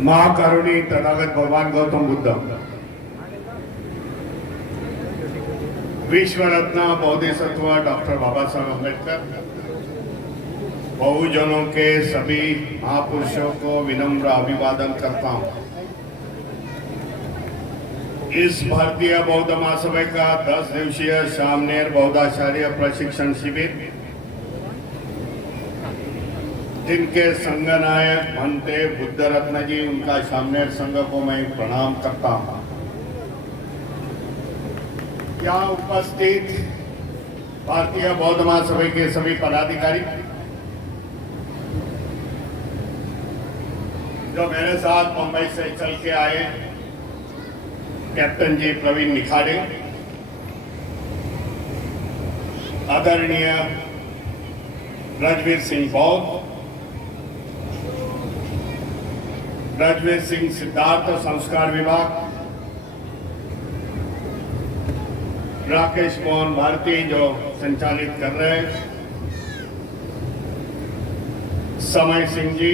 महाकरुणी तथागत भगवान गौतम बुद्ध, विश्व रत्न बोधिसत्व डॉक्टर बाबा साहब अम्बेडकर, बहुजनों के सभी महापुरुषों को विनम्र अभिवादन करता हूं। इस भारतीय बौद्ध महासभा का 10 दिवसीय सामनेर बौद्धाचार्य प्रशिक्षण शिविर, जिनके संघ नायक महंते बुद्ध रत्न जी, उनका सामनेर संघ को मैं प्रणाम करता हूं। यहाँ उपस्थित भारतीय बौद्ध महासभा के सभी पदाधिकारी जो मेरे साथ मुंबई से चल के आए, कैप्टन जी प्रवीण निखाड़े, आदरणीय राजवीर सिंह बौद्ध, राजवीर सिंह सिद्धार्थ संस्कार विभाग, राकेश मोहन भारती जो संचालित कर रहे हैं, समय सिंह जी,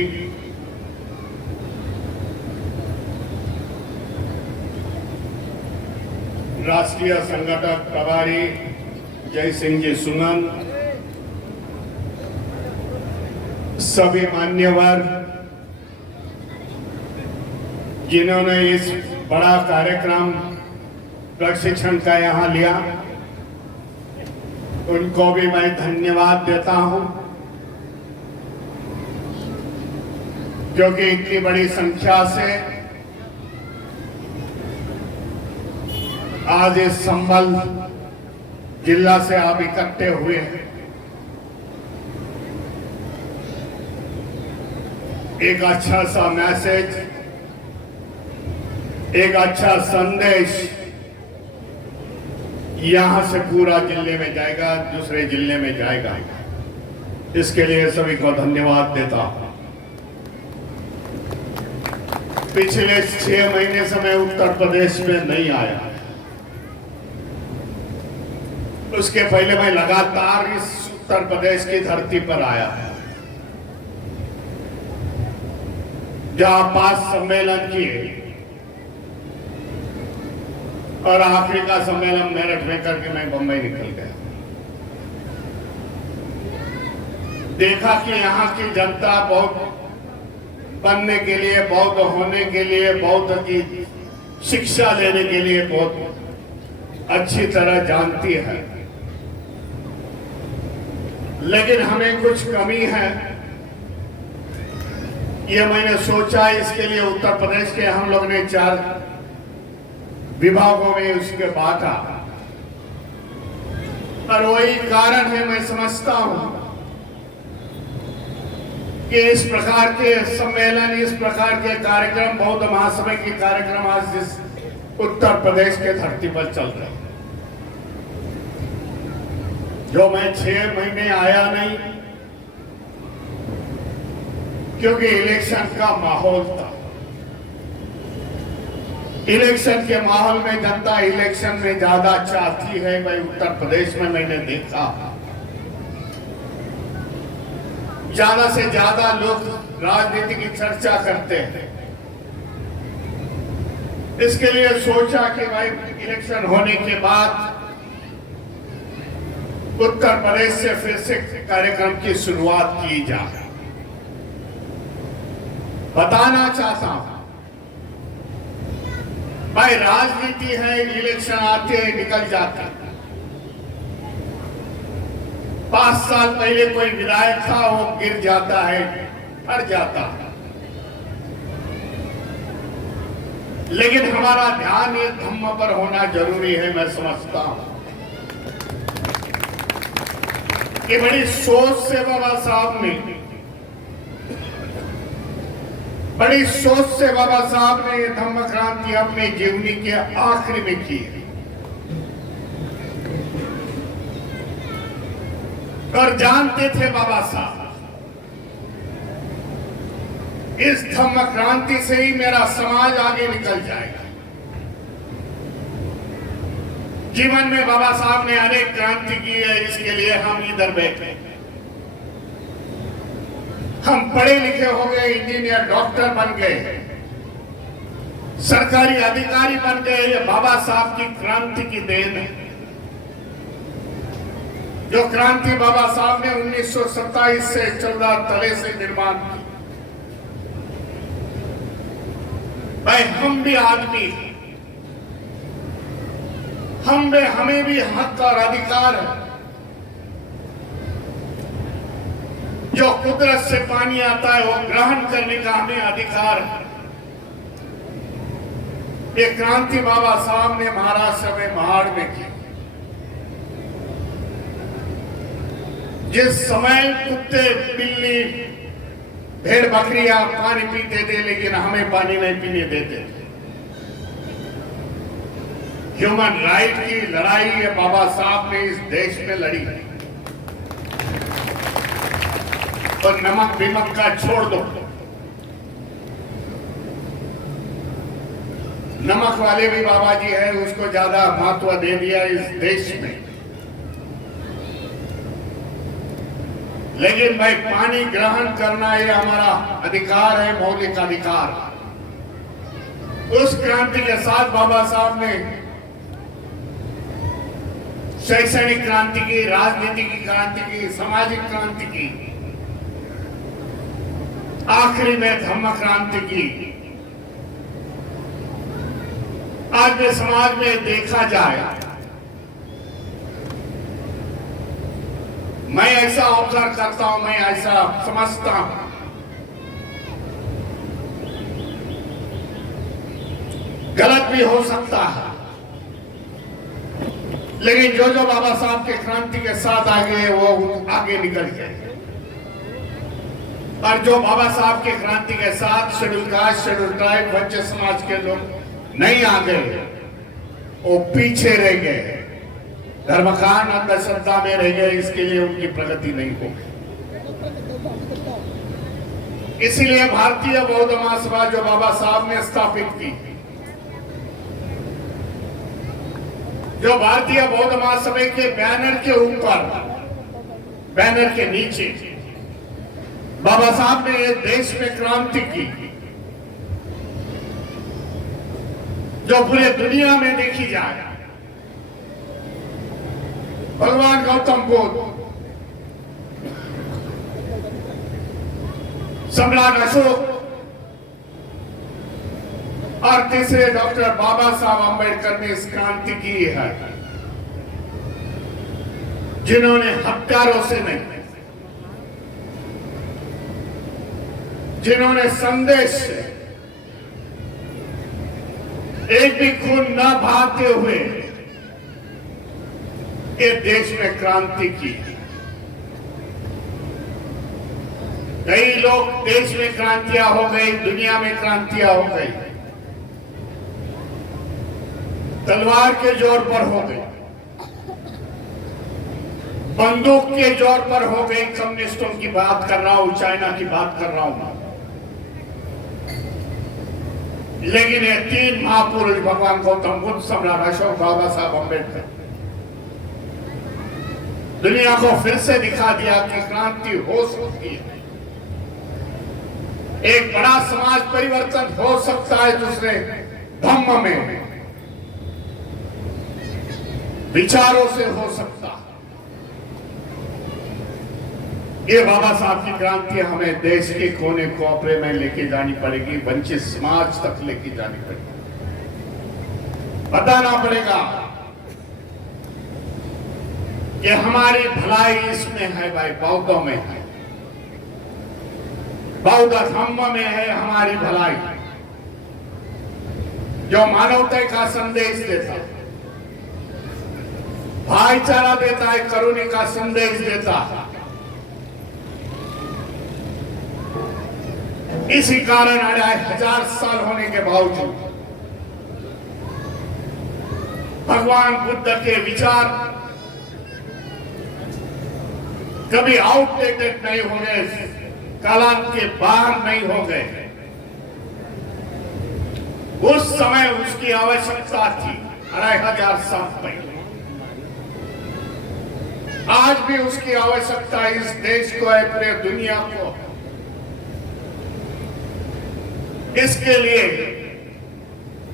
राष्ट्रीय संगठक प्रभारी जय सिंह जी सुमन, सभी मान्यवर जिन्होंने इस बड़ा कार्यक्रम प्रशिक्षण का यहाँ लिया, उनको भी मैं धन्यवाद देता हूं, क्योंकि इतनी बड़ी संख्या से आज इस संबल जिला से आप इकट्ठे हुए हैं। एक अच्छा सा मैसेज, एक अच्छा संदेश यहां से पूरा जिले में जाएगा, दूसरे जिले में जाएगा। इसके लिए सभी को धन्यवाद देता हूं। पिछले 6 महीने से मैं उत्तर प्रदेश में नहीं आया। उसके पहले मैं लगातार इस उत्तर प्रदेश की धरती पर आया, जहां 5 सम्मेलन किए और आखिरी का सम्मेलन मेरठ में करके मैं बंबई निकल गया। देखा कि यहाँ की जनता बौद्ध बनने के लिए, बौद्ध होने के लिए, बौद्ध की शिक्षा लेने के लिए बहुत अच्छी तरह जानती है, लेकिन हमें कुछ कमी है। ये मैंने सोचा, इसके लिए उत्तर प्रदेश के हम लोग ने 4 विभागों में उसके बांटा, और वही कारण है, मैं समझता हूं कि इस प्रकार के सम्मेलन, इस प्रकार के कार्यक्रम, बौद्ध महासभा के कार्यक्रम आज इस उत्तर प्रदेश के धरती पर चल रहे हैं। जो मैं 6 महीने आया नहीं, क्योंकि इलेक्शन का माहौल था। इलेक्शन के माहौल में जनता इलेक्शन में ज्यादा चाहती है। भाई उत्तर प्रदेश में मैंने देखा ज्यादा से ज्यादा लोग राजनीति की चर्चा करते हैं। इसके लिए सोचा कि भाई इलेक्शन होने के बाद उत्तर प्रदेश से फिर से कार्यक्रम की शुरुआत की जाए। बताना चाहता हूं भाई, राजनीति है, इलेक्शन आते हैं निकल जाते हैं। 5 साल पहले कोई विधायक था, वो गिर जाता है, हट जाता है, लेकिन हमारा ध्यान इस धम्म पर होना जरूरी है। मैं समझता हूं कि बड़ी सोच से बाबा साहब ने, बड़ी सोच से बाबा साहब ने ये धम्म क्रांति अपनी जीवनी के आखिरी में की, और जानते थे बाबा साहब इस धम्म क्रांति से ही मेरा समाज आगे निकल जाएगा। जीवन में बाबा साहब ने अनेक क्रांति की है, इसके लिए हम इधर बैठे। हम पढ़े लिखे हो गए, इंजीनियर डॉक्टर बन गए, सरकारी अधिकारी बन गए। ये बाबा साहब की क्रांति की देन है। जो क्रांति बाबा साहब ने 1927 से 14 तले से निर्माण की। भाई हम भी आदमी, हमें भी हक और अधिकार है। जो कुदरत से पानी आता है वो ग्रहण करने का हमें अधिकार है। ये क्रांति बाबा साहब ने महाराष्ट्र में महाड़ में की। जिस समय कुत्ते बिल्ली भेड़ बकरियां पानी पीते थे, लेकिन हमें पानी नहीं पीने देते थे। ह्यूमन राइट की लड़ाई ये बाबा साहब ने इस देश में लड़ी। और नमक बिमक का छोड़ दो, नमक वाले भी बाबा जी है, उसको ज्यादा महत्व दे दिया इस देश में। लेकिन भाई पानी ग्रहण करना ये हमारा अधिकार है, मौलिक अधिकार। उस क्रांति के साथ बाबा साहब ने शैक्षणिक क्रांति की, राजनीति की क्रांति की, सामाजिक क्रांति की, आखिरी में धम्म क्रांति की। आज के समाज में देखा जाए, मैं ऐसा ऑब्जर्व करता हूं, मैं ऐसा समझता हूं, गलत भी हो सकता है, लेकिन जो जो बाबा साहब के क्रांति के साथ आगे वो आगे निकल गए, और जो बाबा साहब के क्रांति के साथ शेड्यूल कास्ट, शेड्यूल ट्राइब, वंचित समाज के लोग नहीं आ गए, वो पीछे रह गए, धर्मकांड अंधश्रद्धा में रह गए। इसके लिए उनकी प्रगति नहीं होगी। इसीलिए भारतीय बौद्ध महासभा जो बाबा साहब ने स्थापित की, जो भारतीय बौद्ध महासभा के बैनर के ऊपर, बैनर के नीचे बाबा साहब ने ये देश में क्रांति की, जो पूरे दुनिया में देखी जाए। भगवान गौतम बुद्ध, सम्राट अशोक और तीसरे डॉक्टर बाबा साहब अंबेडकर ने इस क्रांति की है, जिन्होंने हथियारों से नहीं, जिन्होंने संदेश से, एक भी खून न बहाते हुए ये देश में क्रांति की। कई लोग देश में क्रांतियां हो गई, दुनिया में क्रांतियां हो गई, तलवार के जोर पर हो गई, बंदूक के जोर पर हो गई। कम्युनिस्टों की बात कर रहा हूं, चाइना की बात कर रहा हूं। लेकिन ये तीन महापुरुष, भगवान गौतम बुद्ध, सम्राट अशोक, बाबा साहब अंबेडकर, दुनिया को फिर से दिखा दिया कि क्रांति हो सकती है। एक बड़ा समाज परिवर्तन हो सकता है, दूसरे धम्म में, विचारों से हो सकता है। ये बाबा साहब की क्रांति हमें देश के कोने कोपरे में लेके जानी पड़ेगी, वंचित समाज तक लेके जानी पड़ेगी। बताना पड़ेगा कि हमारी भलाई इसमें है भाई, बौद्धों में है, बौद्ध धम्म में है हमारी भलाई, जो मानवता का संदेश देता है, भाईचारा देता है, करुणा का संदेश देता है। इसी कारण 2500 साल होने के बावजूद भगवान बुद्ध के विचार कभी आउटडेटेड नहीं हो गए, कालांत के बाहर नहीं हो गए। उस समय उसकी आवश्यकता थी 2500 साल पहले। आज भी उसकी आवश्यकता इस देश को है, पूरे दुनिया को। इसके लिए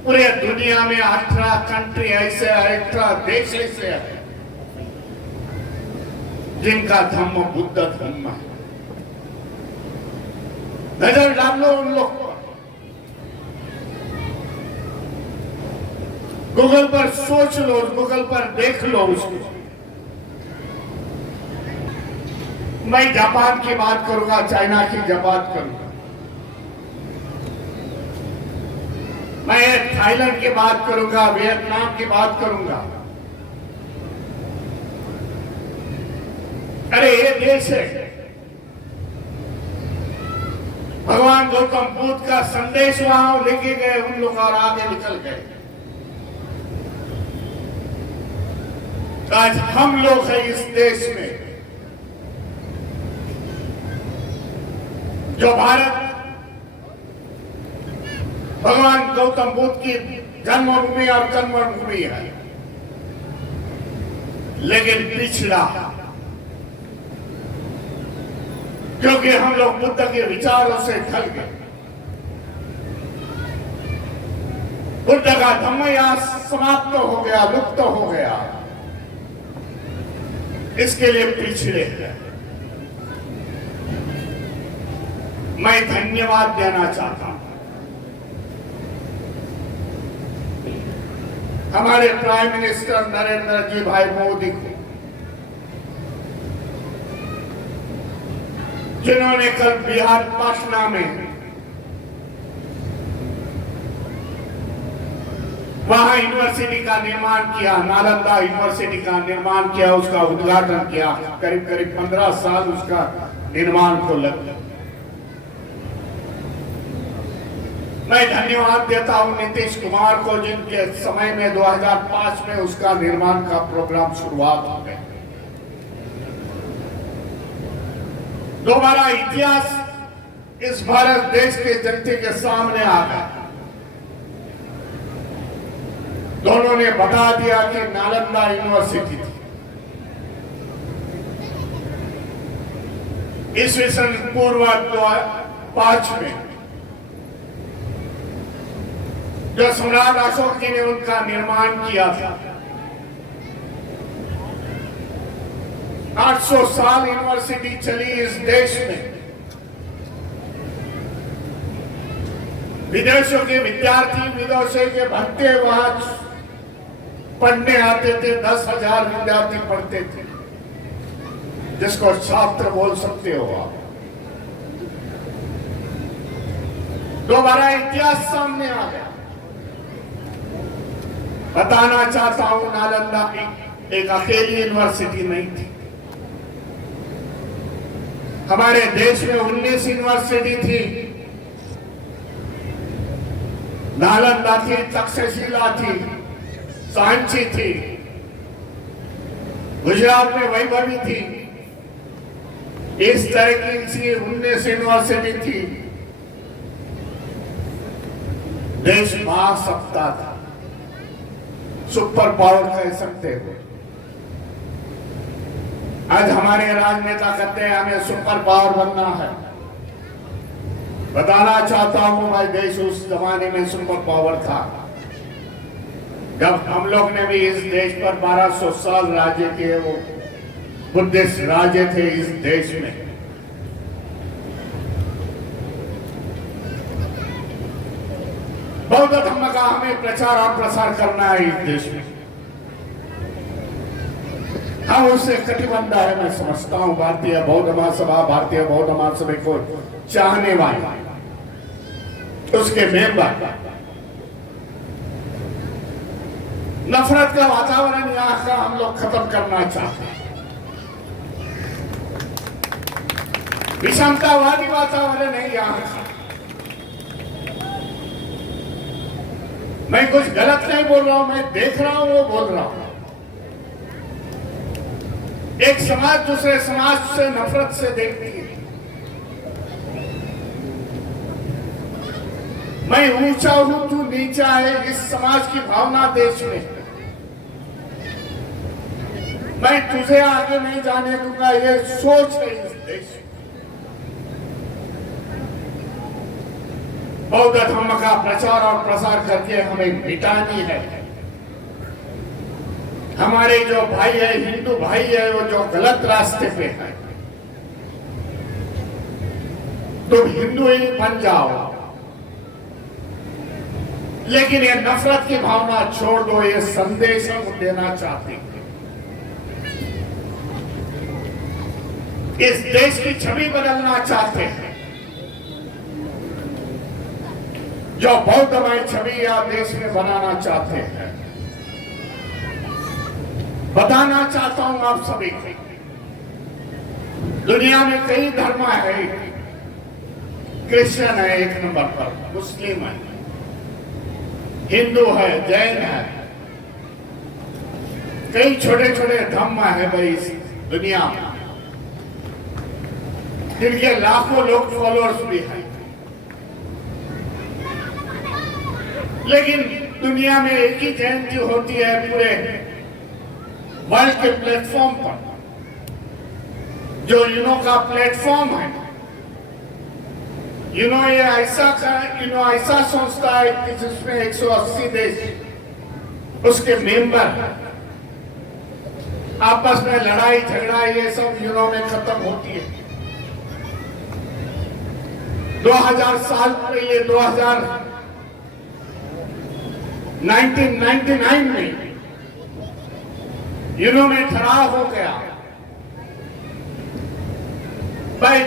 पूरे दुनिया में 18 कंट्री ऐसे 18 देश ऐसे है जिनका धर्म बुद्ध धर्म है। नजर डाल लो उन लोग पर, गूगल पर सोच लो, गूगल पर देख लो उसको। मैं जापान की बात करूंगा, चाइना की बात करूंगा, मैं थाईलैंड की बात करूंगा, वियतनाम की बात करूंगा। अरे ये देश है, भगवान गौतम बुद्ध का संदेश वहां लेके गए उन लोग और आगे निकल गए। आज हम लोग हैं इस देश में जो भारत भगवान गौतम बुद्ध की जन्मभूमि और कर्मभूमि है, लेकिन पिछड़ा, क्योंकि हम लोग बुद्ध के विचारों से ढल गए। बुद्ध का धम्म यहां समाप्त हो गया, लुप्त हो गया, इसके लिए पिछड़े हैं। मैं धन्यवाद देना चाहता हूं हमारे प्राइम मिनिस्टर नरेंद्र जी भाई मोदी को, जिन्होंने कल बिहार पटना में वहां यूनिवर्सिटी का निर्माण किया, नालंदा यूनिवर्सिटी का निर्माण किया, उसका उद्घाटन किया। करीब करीब 15 साल उसका निर्माण को लग गया। मैं धन्यवाद देता हूं नीतीश कुमार को, जिनके समय में 2005 में उसका निर्माण का प्रोग्राम शुरुआत हो गया। दोबारा इतिहास इस भारत देश के जनता के सामने आ गया। दोनों ने बता दिया कि नालंदा यूनिवर्सिटी थी। ईस्वी सन पूर्व 2005 में जो सम्राट अशोक जी ने उनका निर्माण किया था। 800 साल यूनिवर्सिटी चली इस देश में। विदेशों के विद्यार्थी, विदेशों के भत्ते वहां पढ़ने आते थे। 10,000 विद्यार्थी पढ़ते थे, जिसको छात्र बोल सकते हो आप। दोबारा इतिहास सामने आ गया। बताना चाहता हूं, नालंदा एक अकेली यूनिवर्सिटी नहीं थी। हमारे देश में 19 यूनिवर्सिटी थी। नालंदा थी, तक्षशिला थी, सांची थी, गुजरात में वैभवी थी। इस तरह की 19 यूनिवर्सिटी थी। देश महासत्ता था, सुपर पावर कह सकते हो। आज हमारे राजनेता कहते हैं हमें सुपर पावर बनना है। बताना चाहता हूं भाई, देश उस जमाने में सुपर पावर था जब हम लोग ने भी इस देश पर 1200 साल राज्य किए। वो बुद्धिस्ट राज्य थे इस देश में। बौद्ध धर्म का हमें प्रचार और प्रसार करना है इस देश में। हम उससे कटिबद्ध है। मैं समझता हूं भारतीय बौद्ध महासभा, भारतीय बौद्ध महासभा को चाहने वाले, उसके मेंबर, नफरत का वातावरण यहां का हम लोग खत्म करना चाहते हैं। विषमतावादी वातावरण है यहां का। मैं कुछ गलत नहीं बोल रहा हूं, मैं देख रहा हूं, वो बोल रहा हूं। एक समाज दूसरे समाज से नफरत से देखती है। मैं ऊंचा हूं, तू नीचा है, इस समाज की भावना देश में। मैं तुझे आगे नहीं जाने दूंगा, ये सोच है इस देश में। बौद्ध धर्म का प्रचार और प्रसार करके हमें मिटानी है। हमारे जो भाई है, हिंदू भाई है, वो जो गलत रास्ते पे है, तुम हिंदू ही बन जाओ, लेकिन ये नफरत की भावना छोड़ दो। ये संदेश हम देना चाहते हैं। इस देश की छवि बदलना चाहते हैं। जो बौद्धमय छवि या देश में बनाना चाहते हैं, बताना चाहता हूं आप सभी को, दुनिया में कई धर्म है। क्रिश्चियन है एक नंबर पर, मुस्लिम है, हिंदू है, जैन है, कई छोटे छोटे धर्म है भाई इस दुनिया में, जिनके लाखों लोग फॉलोअर्स भी हैं। लेकिन दुनिया में एक ही जयंती होती है पूरे वर्ल्ड के प्लेटफॉर्म पर, जो यूनो का प्लेटफॉर्म है। यूनो ये ऐसा संस्था है कि जिसमें 180 देश उसके मेंबर हैं। आपस में लड़ाई झगड़ा ये सब यूनो में खत्म होती है। 2000 साल पहले 1999 में यूनो में ठहराव हो गया। भाई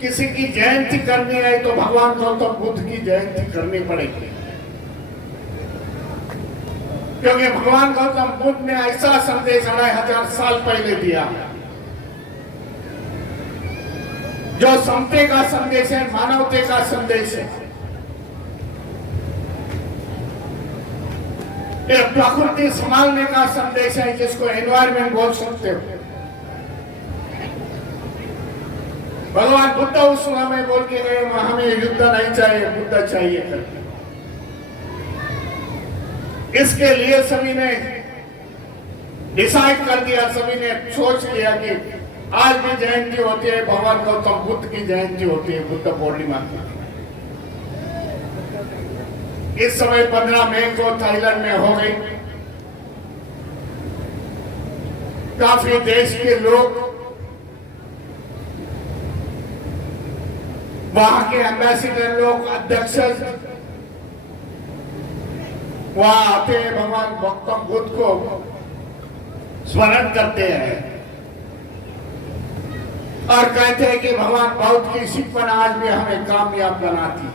किसी की जयंती करनी है तो भगवान गौतम बुद्ध की जयंती करनी पड़ेगी, क्योंकि भगवान गौतम बुद्ध ने ऐसा संदेश 2500 साल पहले दिया, जो समते का संदेश है, मानवते का संदेश है। ये प्रकृति संभालने का संदेश है, जिसको एनवायरमेंट बोल सकते हो। भगवान बुद्ध उस समय में बोल के गए, हमें युद्ध नहीं चाहिए, बुद्ध चाहिए करके। इसके लिए सभी ने डिसाइड कर दिया, सभी ने सोच लिया कि आज भी जयंती होती है, भगवान गौतम बुद्ध की जयंती होती है, बुद्ध पूर्णिमा की। इस समय 15 मई को थाईलैंड में हो गई। काफी देश के लोग, वहां के एम्बेसडर लोग, अध्यक्ष वहां आते हैं, भगवान गौतम बुद्ध को स्मरण करते हैं और कहते हैं कि भगवान बौद्ध की शिकवन आज भी हमें कामयाब बनाती।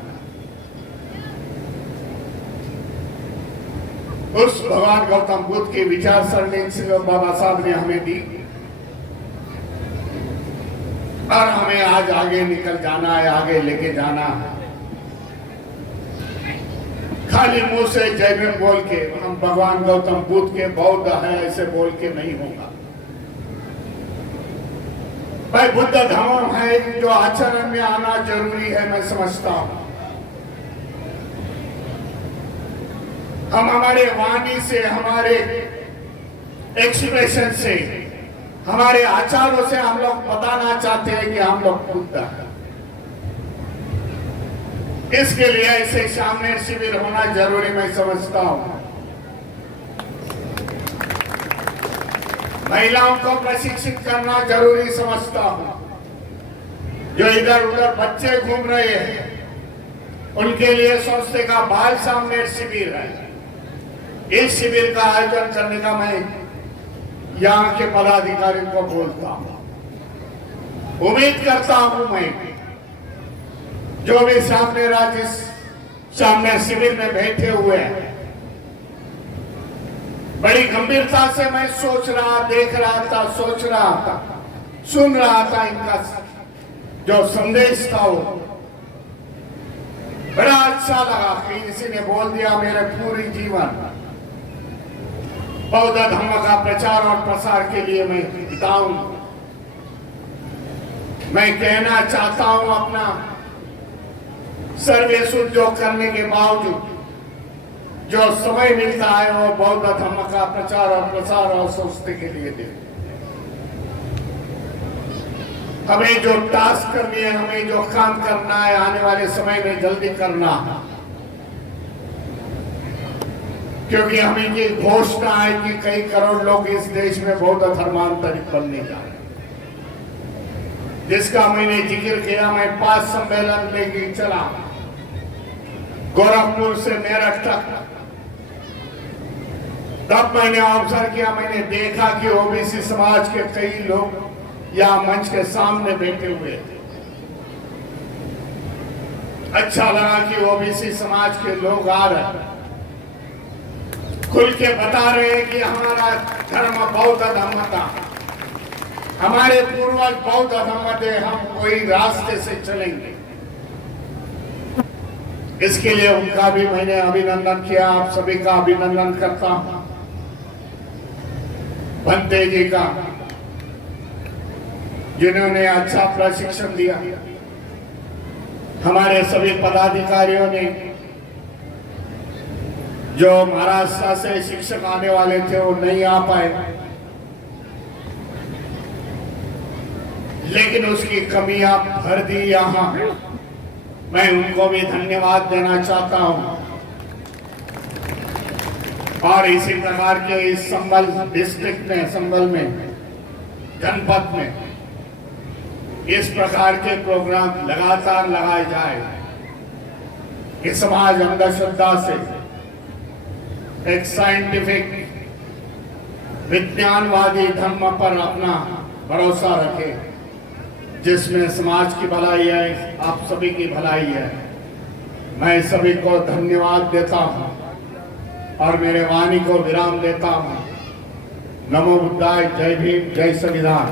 उस भगवान गौतम बुद्ध की विचार सरणी बाबा साहब ने हमें दी और हमें आज आगे निकल जाना है, आगे लेके जाना है। खाली मुंह से जय भीम बोल के हम भगवान गौतम बुद्ध के बौद्ध है ऐसे बोल के नहीं होगा। भाई बुद्ध धर्म है जो आचरण में आना जरूरी है, मैं समझता हूं। हम हमारे वाणी से, हमारे एक्सप्रेशन से, हमारे आचारों से हम लोग बताना चाहते हैं कि हम लोग बुद्ध हैं। इसके लिए ऐसे सामने शिविर होना जरूरी मैं समझता हूं। महिलाओं को प्रशिक्षित करना जरूरी समझता हूं। जो इधर उधर बच्चे घूम रहे हैं उनके लिए संस्था का बाल सामने शिविर है। इस शिविर का आयोजन करने का मैं यहाँ के पदाधिकारियों को बोलता हूं। उम्मीद करता हूं मैं जो भी सामने राज्य सामने शिविर में बैठे हुए हैं, बड़ी गंभीरता से मैं सोच रहा, देख रहा था, सोच रहा था, सुन रहा था। इनका जो संदेश था वो बड़ा अच्छा लगा कि किसी ने बोल दिया मेरे पूरी जीवन बौद्ध धर्म का प्रचार और प्रसार के लिए मैं बिताऊं। मैं कहना चाहता हूं अपना सर्वस्व जो करने के बावजूद जो समय मिलता है वो बौद्ध धर्म का प्रचार और प्रसार और संस्था के लिए दे। हमें जो टास्क करनी है, हमें जो काम करना है, आने वाले समय में जल्दी करना, क्योंकि हमें ये घोषणा है कि कई करोड़ लोग इस देश में बौद्ध धर्मांतरित बनने जा रहे हैं, जिसका मैंने जिक्र किया। मैं 5 सम्मेलन लेके चला, गोरखपुर से मेरठ तक। तब मैंने ऑब्जर्व किया, मैंने देखा कि ओबीसी समाज के कई लोग यहाँ मंच के सामने बैठे हुए थे। अच्छा लगा कि ओबीसी समाज के लोग आ रहे हैं, खुल के बता रहे हैं कि हमारा धर्म बौद्ध धर्म था, हमारे पूर्वज बौद्ध धर्म थे, हम कोई रास्ते से चलेंगे। इसके लिए उनका भी मैंने अभिनंदन किया। आप सभी का अभिनंदन करता हूं। भंते जी का, जिन्होंने अच्छा प्रशिक्षण दिया। हमारे सभी पदाधिकारियों ने, जो महाराष्ट्र से शिक्षक आने वाले थे वो नहीं आ पाए, लेकिन उसकी कमी आप भर दी यहां। मैं उनको भी धन्यवाद देना चाहता हूं। और इसी प्रकार के इस संबल डिस्ट्रिक्ट में, संबल में, जनपद में इस प्रकार के प्रोग्राम लगातार लगाए जाए कि समाज अंधश्रद्धा से एक साइंटिफिक विज्ञानवादी धर्म पर अपना भरोसा रखे, जिसमें समाज की भलाई है, आप सभी की भलाई है। मैं सभी को धन्यवाद देता हूं और मेरे वाणी को विराम देता हूं। नमो बुद्धाय। जय भीम, जय संविधान।